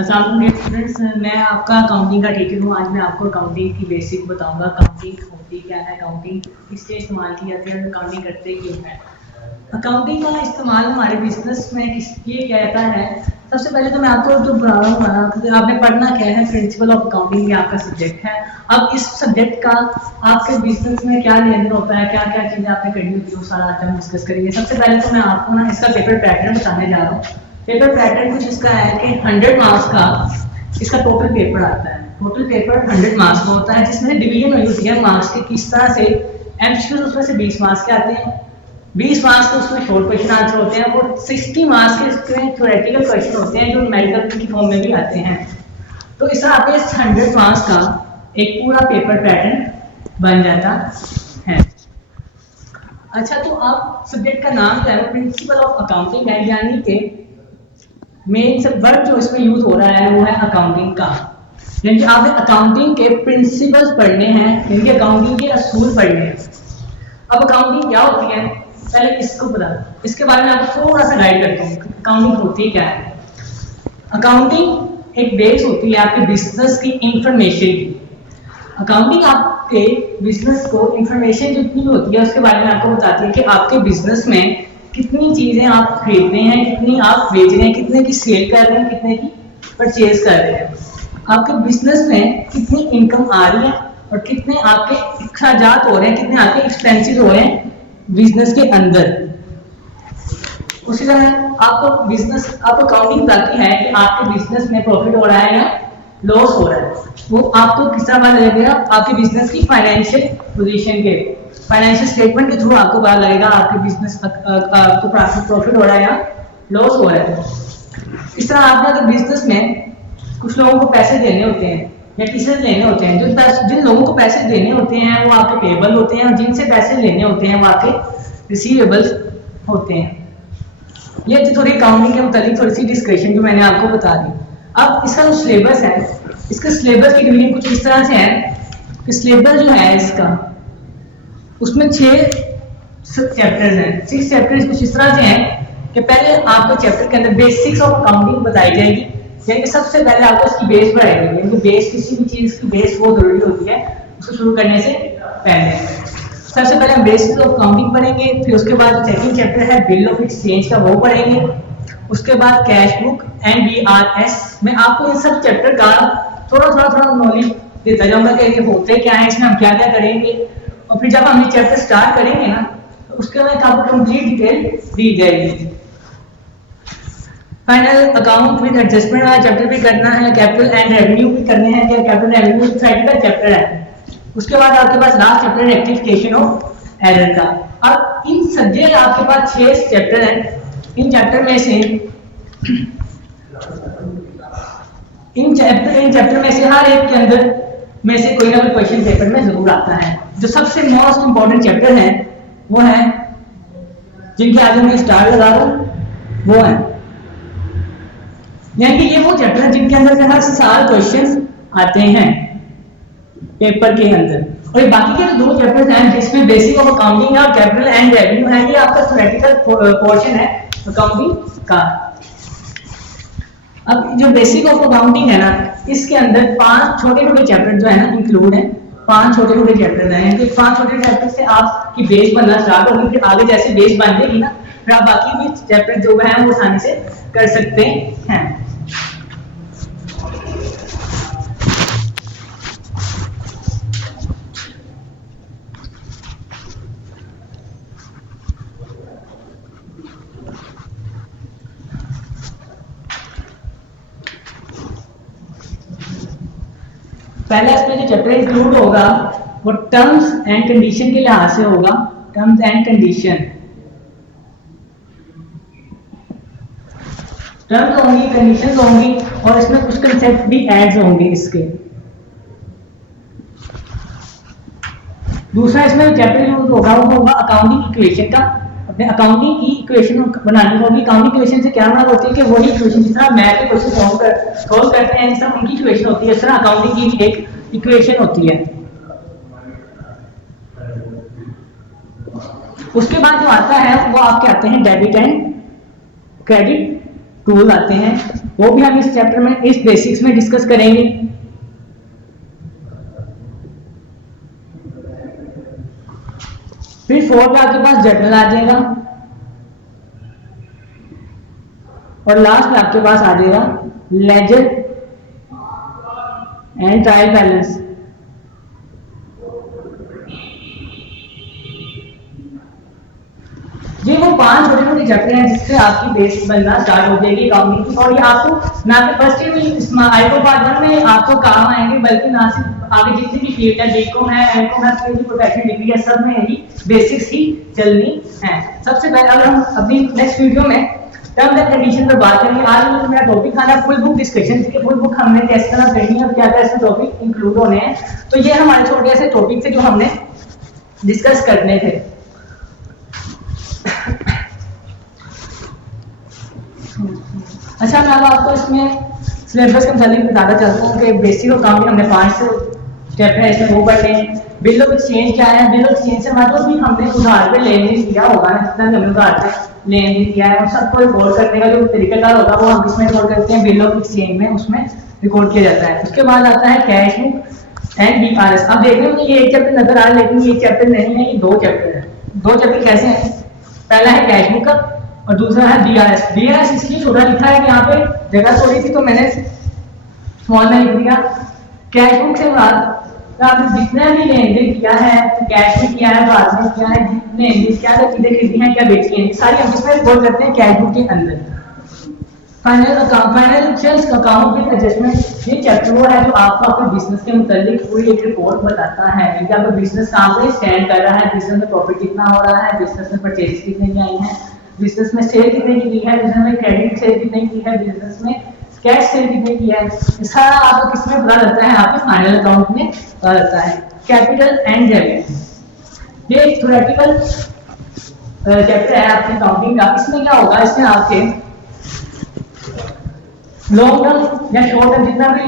अस्सलाम वालेकुम स्टूडेंट्स, मैं आपका अकाउंटिंग का टीचर हूँ। आज मैं आपको अकाउंटिंग की बेसिक बताऊंगा। अकाउंटिंग होती क्या है, अकाउंटिंग किससे इस्तेमाल की जाती है, अकाउंटिंग करते क्यों है। अकाउंटिंग का इस्तेमाल हमारे बिजनेस में किस लिए कहता है। सबसे पहले तो मैं आपको जो बता रहा हूँ, आपने पढ़ना क्या है, प्रिंसिपल ऑफ अकाउंटिंग ये आपका सब्जेक्ट है। अब इस सब्जेक्ट का आपके बिजनेस में क्या लेन देन होता है, क्या क्या चीज़ें आपने करनी होती है, वो सारा आज हम डिस्कस करेंगे। सबसे पहले तो मैं आपको ना इसका पेपर पैटर्न बताने जा रहा हूँ। पेपर पैटर्न कुछ इसका है कि 100 मार्क्स का इसका टोटल पेपर आता है। टोटल पेपर 100 मार्क्स का होता है, जिसमें डिवीजन हुई होती है मार्क्स की किस तरह से। एमसीक्यूज उसमें से 20 मार्क्स के आते हैं, 20 मार्क्स के उसमें शॉर्ट क्वेश्चन आंसर होते हैं और 60 मार्क्स के इसमें थ्योरेटिकल क्वेश्चन होते हैं जो मेडिकल की फॉर्म में भी आते हैं। तो इस तरह आपके 100 मार्क्स का एक पूरा पेपर पैटर्न बन जाता है। अच्छा, तो आप सब्जेक्ट का नाम क्या है, प्रिंसिपल ऑफ अकाउंटिंग है, यानी कि मेन सब वर्ड जो इसमें यूज हो रहा है वो है अकाउंटिंग का। यानी आपने अकाउंटिंग के प्रिंसिपल्स पढ़ने हैं, यानी कि अकाउंटिंग के असूल पढ़ने हैं। अब अकाउंटिंग क्या होती है, पहले इसको बता, इसके बारे में आपको थोड़ा सा गाइड करता हूँ। अकाउंटिंग होती क्या है। अकाउंटिंग एक बेस होती है आपके बिजनेस की इंफॉर्मेशन की। अकाउंटिंग आपके बिजनेस को इंफॉर्मेशन जितनी होती है उसके बारे में आपको बताती है कि आपके बिजनेस में कितनी चीजें आप खरीद रहे हैं, कितनी आप बेच रहे हैं, कितने की सेल कर रहे हैं, कितने की परचेज कर रहे हैं, आपके बिजनेस में कितनी इनकम आ रही है और कितने आपके अखराजात हो रहे हैं, कितने आपके एक्सपेंसेस हो रहे हैं बिजनेस के अंदर। उसी तरह आपको बिजनेस, आपको अकाउंटिंग बताती है कि आपके बिजनेस में प्रॉफिट हो रहा है या लॉस हो रहा है। वो आपको किस तरह पता लगेगा, आपके बिजनेस की फाइनेंशियल पोजीशन के, फाइनेंशियल स्टेटमेंट के थ्रू आपको पता लगेगा आपके बिजनेस आपको प्रॉफिट हो रहा है या लॉस हो रहा है। इस तरह आपने अगर बिजनेस में कुछ लोगों को पैसे देने होते हैं या किसी से लेने होते हैं, जिन लोगों को पैसे देने होते हैं वो आपके पेबल होते हैं और जिनसे पैसे लेने होते हैं वो आपके रिसीवेबल्स होते हैं। ये थोड़ी अकाउंटिंग के मुताबिक थोड़ी सी डिस्कशन जो मैंने आपको बता दी। अब इसका जो सिलेबस है, इसके सिलेबस की डिवीजन कुछ इस तरह से है कि सिलेबस जो है इसका, उसमें 6 चैप्टर्स हैं। 6 चैप्टर्स कुछ इस तरह से हैं कि पहले आपको चैप्टर के अंदर बेसिक्स ऑफ अकाउंटिंग बताई जाएगी, यानी कि सबसे पहले आपको इसकी बेस पढ़ाई जाएगी। यानी कि बेस, किसी भी चीज की बेस बहुत जरूरी होती है उसको शुरू करने से पहले। सबसे पहले हम बेसिक्स ऑफ अकाउंटिंग पढ़ेंगे, फिर उसके बाद सेकंड चैप्टर है बिल ऑफ एक्सचेंज का, वो पढ़ेंगे। उसके बाद कैश बुक, NBRS में आपको इन सब चैप्टर का थोड़ा नॉलेज देता जाऊंगा कि ये होते क्या है, इसमें हम क्या क्या करेंगे। और फिर जब हम ये चैप्टर स्टार्ट करेंगे ना तो उसके बाद आपको कंप्लीट डिटेल दी जाएगी। फाइनल अकाउंट विद एडजस्टमेंट वाला चैप्टर भी करना है, कैपिटल एंड रेवेन्यू भी करने हैं, क्या कैपिटल रेवेन्यू थ्योरेटिकल चैप्टर है। उसके बाद आपके पास last chapter rectification of error का। अब इन सब्जेक्ट आपके पास 6 चैप्टर हैं। इन चैप्टर में से हर एक के अंदर में से कोई ना कोई क्वेश्चन पेपर में जरूर आता है। जो सबसे मोस्ट इंपॉर्टेंट चैप्टर है वो है, जिनके आगे मैं स्टार लगा रहा हूं, वो है, यानी कि ये वो चैप्टर है जिनके अंदर से हर साल क्वेश्चन आते हैं पेपर के अंदर। और बाकी के 2 चैप्टर्स हैं जिसमें बेसिक ऑफ अकाउंटिंग और कैपिटल एंड रेवेन्यू है, ये आपका थ्योरेटिकल पोर्शन है अकाउंटिंग का। अब जो बेसिक ऑफ अकाउंटिंग है ना, इसके अंदर 5 छोटे चैप्टर जो है ना इंक्लूड है। 5 छोटे चैप्टर हैं, यानी 5 छोटे चैप्टर से आपकी बेस बनना स्टार्ट होगी। फिर आगे जैसे बेस बन जाएगी ना, फिर आप बाकी भी चैप्टर जो है वो आसानी से कर सकते हैं। पहला इसमें जो चैप्टर इंक्लूड होगा वो टर्म्स एंड कंडीशन के लिहाज से होगा। टर्म्स एंड कंडीशन, टर्म्स होंगी, कंडीशंस होंगी और इसमें कुछ कंसेप्ट भी ऐड होंगे इसके। दूसरा इसमें चैप्टर यूज होगा वो होगा अकाउंटिंग इक्वेशन का। अपने अकाउंटिंग की इक्वेशन बनानी होगी। अकाउंटिंग इक्वेशन से क्या मतलब होती है कि वही इक्वेशन जिस तरह मैथ के क्वेश्चन सॉल्व करते हैं, जिस तरह उनकी इक्वेशन होती है, इस तरह अकाउंटिंग की भी एक इक्वेशन होती है। उसके बाद जो आता है वो आपके आते हैं डेबिट एंड क्रेडिट टूल आते हैं, वो भी हम इस चैप्टर में इस बेसिक्स में डिस्कस करेंगे। फिर फोर्थ आपके पास जर्नल आ जाएगा और लास्ट में आपके पास आ जाएगा लेजर एंड ट्रायल बैलेंस। ये वो 5 छोटे छोटे चैप्टर हैं जिससे आपकी बेस बनना स्टार्ट हो जाएगी अकाउंटिंग की, और ये आपको ना कि फर्स्ट ईयर में आईको पार्ट 1 में आपको काम आएंगे, बल्कि ना सिर्फ आगे जितनी भी फील्ड है, बीकॉम है, एमकॉम है, कोई भी प्रोफेशनल डिग्री है, सब में यही बेसिक्स ही चलनी है। सबसे पहले अगर हम अभी नेक्स्ट वीडियो में टर्म्स एंड कंडीशन पर बात करेंगे। आज मेरा टॉपिक था फुल बुक डिस्कशन, कि फुल बुक हमने कैसे तरह करनी है और क्या क्या इसमें टॉपिक इंक्लूड होने हैं। तो ये हमारे छोटे ऐसे टॉपिक थे जो हमने डिस्कस करने थे। अच्छा, मैं आपको इसमें सिलेबस के मुताबिक बताना चाहता हूँ कि बेसिक और काम हमने 5 चैप्टर है इसमें वो पढ़ लें। बिल ऑफ एक्सचेंज क्या है, बिल ऑफ एक्सचेंज से मतलब भी हमने उधार पे लेन देन किया होगा ना, जितना भी हमने उधार पे लेन देन किया है और सबको रिकॉर्ड करने का जो तरीकाकार होगा वो हम इसमें रिकॉर्ड करते हैं, बिल ऑफ एक्सचेंज में उसमें रिकॉर्ड किया जाता है। उसके बाद आता है कैश बुक एंड बीआरएस। अब देखने में ये एक चैप्टर नजर आ रहा है, लेकिन ये चैप्टर नहीं है, ये 2 चैप्टर है। 2 चैप्टर कैसे हैं? पहला है कैश बुक का और दूसरा है बीआरएस। बीआरएस इसलिए छोटा लिखा है कि यहाँ पे जगह थोड़ी थी तो मैंने स्मॉल में लिख दिया। कैश बुक से बाद आपने जितने भी लेन देन किया है, कैश में किया है, बाद में किया है, जितने क्या चीजें खरीदी हैं, क्या बेची हैं, सारी हम इसमें रिकॉर्ड करते हैं कैश बुक के अंदर। फाइनेंशियल अकाउंट एडजस्टमेंट, ये चैप्टर वो है जो आपको अपने बिजनेस के मुताबिक पूरी एक रिपोर्ट बताता है कि आपका बिजनेस कहाँ पे स्टैंड कर रहा है, बिजनेस में प्रॉफिट कितना हो रहा है, बिजनेस में परचेज कितने की आई है, बिजनेस में सेल कितने की है, बिजनेस में क्रेडिट सेल कितने की है, बिजनेस में कैश सेल कितने की है। सारा आपको किसमें पता लगता है? आपके फाइनल अकाउंट में पता लगता है। कैपिटल एंड डेबिट, ये एक थ्योरेटिकल चैप्टर है आपके अकाउंटिंग का। इसमें क्या होगा, इसमें आपके लॉन्ग टर्म या शॉर्ट टर्म जितना भी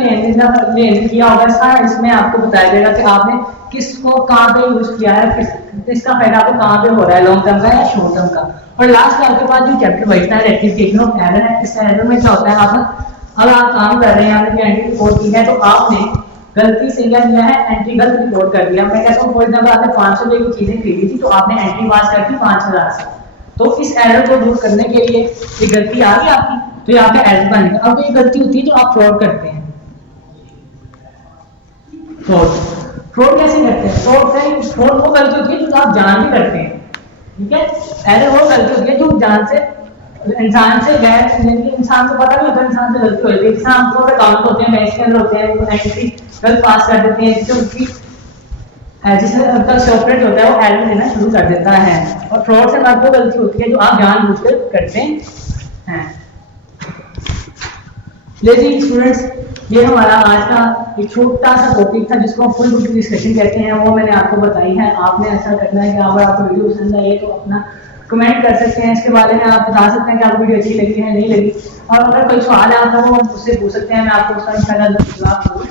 लेन किया होगा सारा इसमें आपको बताया जाएगा कि आपने किसको कहाँ पे यूज किया है, किसका फायदा आपको कहाँ पे हो रहा है, लॉन्ग टर्म का या शॉर्ट टर्म का। और लास्ट में आपके पास जो चैप्टर बचता है रेक्टिफिकेशन ऑफ एरर है। इस एरर में क्या होता है, आप अब आप काम कर रहे हैं, आपने एंट्री रिपोर्ट की है तो आपने गलती से क्या किया है, एंट्री गलत रिपोर्ट कर दिया। मैं कहता हूँ फॉर एग्जाम्पल आपने 500 रुपए की चीजें खरीदी थी तो आपने एंट्री पास कर दी 5000 से। तो इस एरर को दूर करने के लिए ये गलती आ गई आपकी, तो यहाँ पे एरर बनेगा। अब ये गलती होती है तो आप फ्रॉड करते हैं। फ्रॉड कैसे करते हैं? फ्रॉड वो गलती होती है जो आप जान भी करते हैं, ठीक है। एरर वो गलती होती है जो जान से इंसान से गैर, इंसान को पता नहीं होता इंसान से गलती हो जाती है। इंसान को अकाउंट होते हैं, बैंक के अंदर होते हैं, वो एंट्री गलत पास कर देते हैं जिससे उनकी जिससे उनका सॉफ्टवेयर होता है वो एरर देना शुरू कर देता है। और फ्रॉड से आपको गलती होती है जो आप जानबूझकर करते हैं। लेकिन स्टूडेंट्स, ये हमारा आज का एक छोटा सा टॉपिक था जिसको फुल बुक डिस्कशन कहते हैं, वो मैंने आपको बताई है। आपने ऐसा करना है कि अगर आपको वीडियो पसंद आई तो अपना कमेंट कर सकते हैं, इसके बारे में आप बता सकते हैं कि आपको वीडियो अच्छी लगी है नहीं लगी। और अगर कोई सवाल है आपको वो मुझसे पूछ सकते हैं, मैं आपको उसका इंशाल्लाह जवाब दूंगा।